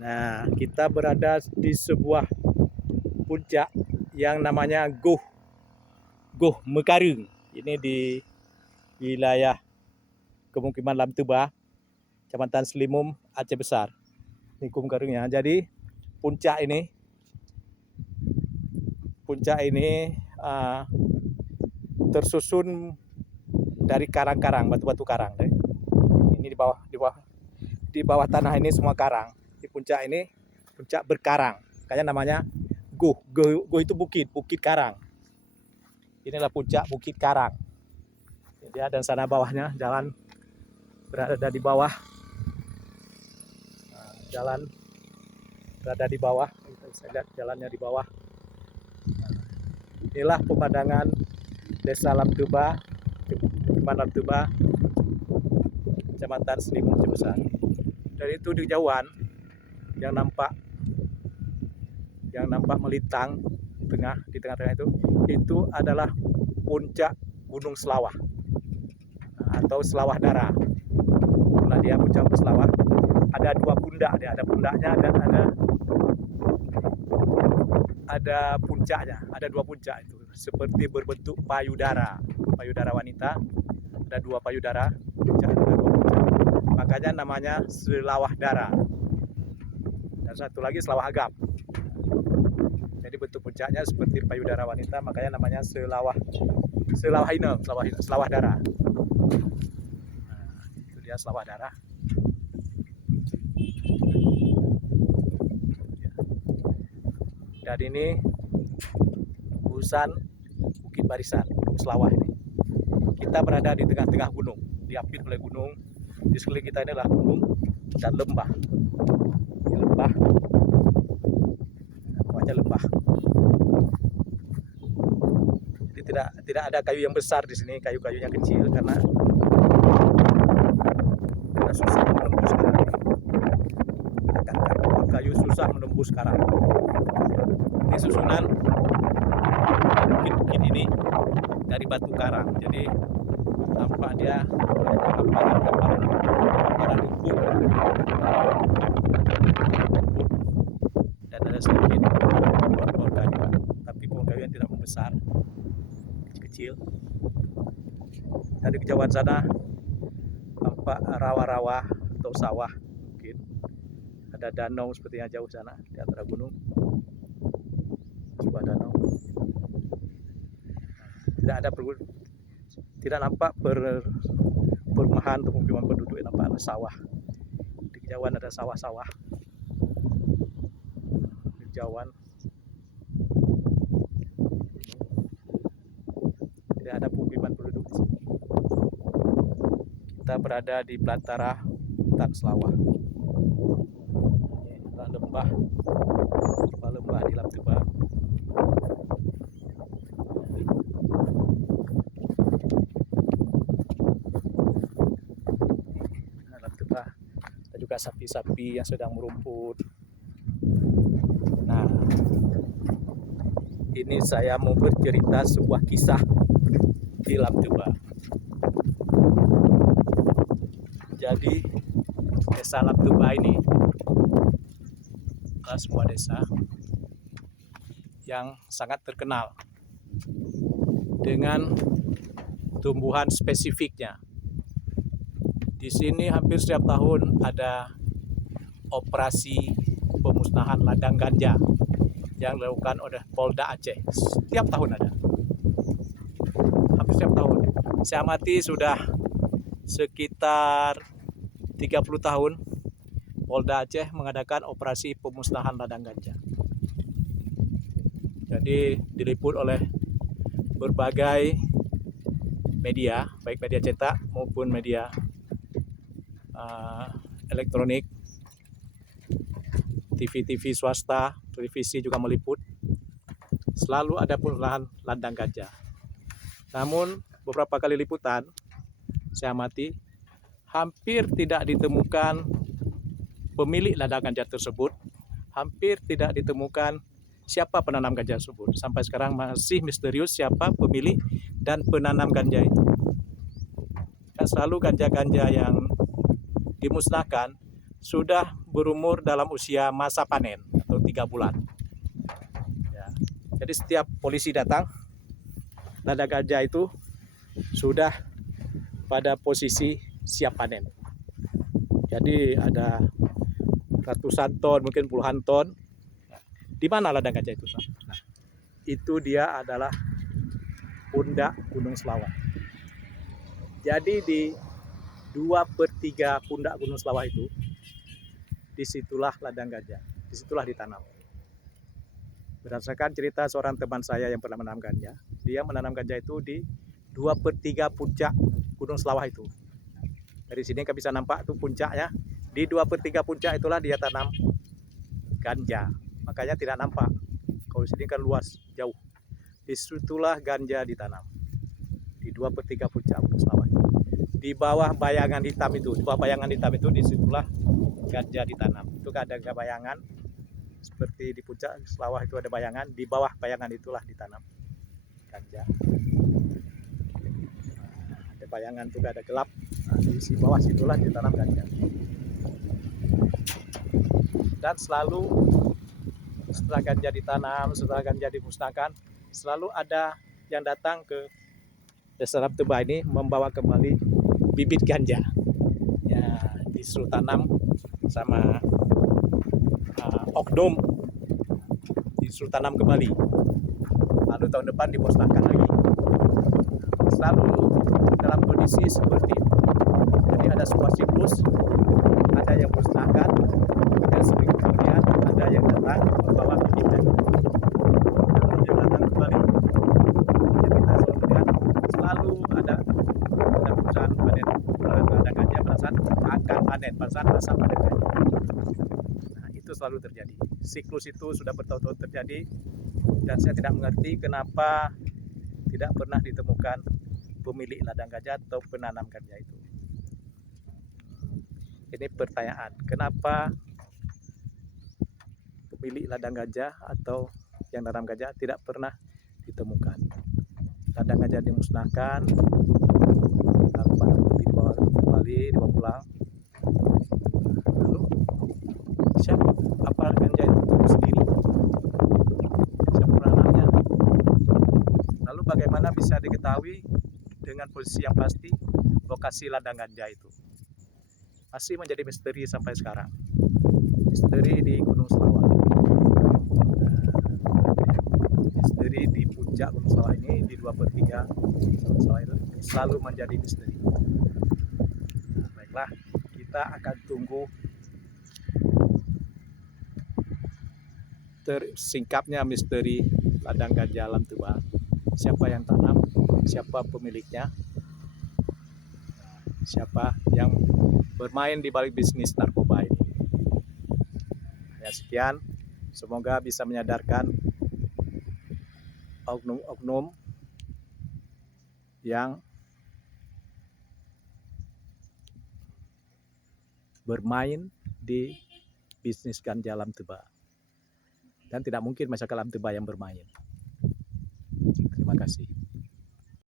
Nah, kita berada di sebuah puncak yang namanya Goh Mekarung. Ini di wilayah Pemukiman Lam Tuba, Kecamatan Selimum, Aceh Besar. Ini Goh Mekarungnya. Jadi puncak ini tersusun dari karang-karang, batu-batu karang. Ini di bawah tanah ini semua karang. Di puncak ini puncak berkarang. Makanya namanya Goh itu bukit karang. Inilah puncak Bukit Karang. Dia dan sana bawahnya jalan berada di bawah. Jalan berada di bawah. Saya lihat jalannya di bawah. Inilah pemandangan Desa Lam Tuba, Pemukiman Lam Tuba, Kecamatan Selimum, Aceh Besar. Dari itu di jauhan yang nampak melintang di tengah-tengah itu adalah puncak Gunung Selawah atau Selawah Dara. Nah, dia puncak Selawah. Ada dua pundak, ada pundaknya dan ada puncaknya. Ada dua puncak itu seperti berbentuk payudara wanita. Ada dua payudara, puncak ada dua puncak. Makanya namanya Selawah Dara. Dan satu lagi Selawah Agap. Jadi bentuk puncaknya seperti payudara wanita, makanya namanya Selawah Dara. Nah, itu dia Selawah Dara. Dan ini gugusan Bukit Barisan, Gunung Selawah ini. Kita berada di tengah-tengah gunung, diapit oleh gunung. Di sekeliling kita ini adalah gunung dan lembah. Ini lembah, namanya lembah. Jadi tidak ada kayu yang besar di sini, kayu-kayunya kecil karena susah menembus karang. Kayu susah menembus karang. Ini susunan bukit-bukit ini dari batu karang. Jadi tampak dia hamparan lumpur dan ada sedikit pohon kayu, tapi pohon kayu yang tidak membesar, kecil. Dari kejauhan sana tampak rawa-rawa atau sawah, mungkin ada danau seperti yang jauh sana di antara gunung, sebuah danau. Tidak nampak perumahan atau pemukiman penduduk, nampak ada sawah. Di kejauhan ada sawah-sawah. Di kejauhan tidak ada pemukiman penduduk di sini. Kita berada di belantara hutan Selawah. Ini adalah lembah di Lam Tuba. Ada juga sapi-sapi yang sedang merumput. Nah, ini saya mau bercerita sebuah kisah di Lam Tuba. Jadi Desa Lam Tuba ini adalah sebuah desa yang sangat terkenal dengan tumbuhan spesifiknya. Di sini hampir setiap tahun ada operasi pemusnahan ladang ganja yang dilakukan oleh Polda Aceh. Setiap tahun ada. Hampir setiap tahun. Saya amati sudah sekitar 30 tahun Polda Aceh mengadakan operasi pemusnahan ladang ganja. Jadi diliput oleh berbagai media, baik media cetak maupun media elektronik, TV swasta, televisi juga meliput. Selalu ada pemusnahan ladang ganja. Namun beberapa kali liputan saya amati hampir tidak ditemukan pemilik ladang ganja tersebut, hampir tidak ditemukan siapa penanam ganja tersebut. Sampai sekarang masih misterius siapa pemilik dan penanam ganja itu. Dan selalu ganja-ganja yang dimusnahkan sudah berumur dalam usia masa panen atau 3 bulan. Ya. Jadi setiap polisi datang, ladang ganja itu sudah pada posisi siap panen. Jadi ada ratusan ton, mungkin puluhan ton. Di mana ladang ganja itu? Nah, itu dia adalah pundak Gunung Selawah. Jadi di 2/3 pundak Gunung Selawah itu, disitulah ladang ganja, disitulah ditanam. Berdasarkan cerita seorang teman saya yang pernah menanam ganja, dia menanam ganja itu di 2/3 puncak Gunung Selawah itu. Dari sini kita bisa nampak tuh puncaknya. Di 2/3 puncak itulah dia tanam ganja. Makanya tidak nampak. Kalau di sini kan luas, jauh. Disitulah ganja ditanam. Di 2/3 puncak Gunung Selawah. Di bawah bayangan hitam itu, disitulah ganja ditanam. Itu ada bayangan seperti di puncak Selawah itu ada bayangan. Di bawah bayangan itulah ditanam ganja. Ada bayangan itu ada gelap. Nah, di bawah situlah ditanam ganja. Dan selalu setelah ganja ditanam, setelah ganja dimusnahkan, selalu ada yang datang ke Desa Lamteba ini membawa kembali bibit ganja. Ya, disuruh tanam sama oknum, disuruh tanam kembali. Lalu tahun depan dimusnahkan lagi. Selalu dalam kondisi seperti itu. Jadi ada sebuah siklus, ada yang musnahkan, dan seminggu kemudian ada yang datang membawa bibit ganja. Lalu dia datang kembali. Jadi kita selalu lihat selalu ada perusahaan panen, ada ganja perasaan akan panen, perasaan masa panen ganja. Nah, itu selalu terjadi. Siklus itu sudah bertahun-tahun terjadi, dan saya tidak mengerti kenapa tidak pernah ditemukan pemilik ladang ganja atau penanam ganja itu. Ini pertanyaan, kenapa pemilik ladang ganja atau yang tanam ganja tidak pernah ditemukan. Ladang ganja dimusnahkan, lalu barang bukti dibawa kembali, dibawa pulang. Lalu siapa apa ganja itu sendiri? Siapa penanamnya? Lalu bagaimana bisa diketahui dengan posisi yang pasti lokasi ladang ganja itu? Masih menjadi misteri sampai sekarang. Misteri di Gunung Selawah. Misteri di puncak Gunung Selawah ini, di 2/3 Gunung Selawah itu selalu menjadi misteri. Nah, baiklah, kita akan tunggu tersingkapnya misteri ladang ganja Lamteba. Siapa yang tanam, siapa pemiliknya, siapa yang bermain di balik bisnis narkoba ini. Ya, sekian, semoga bisa menyadarkan oknum-oknum yang bermain di bisnis ganja Lamteba. Dan tidak mungkin masyarakat Lamteba yang bermain. Terima kasih.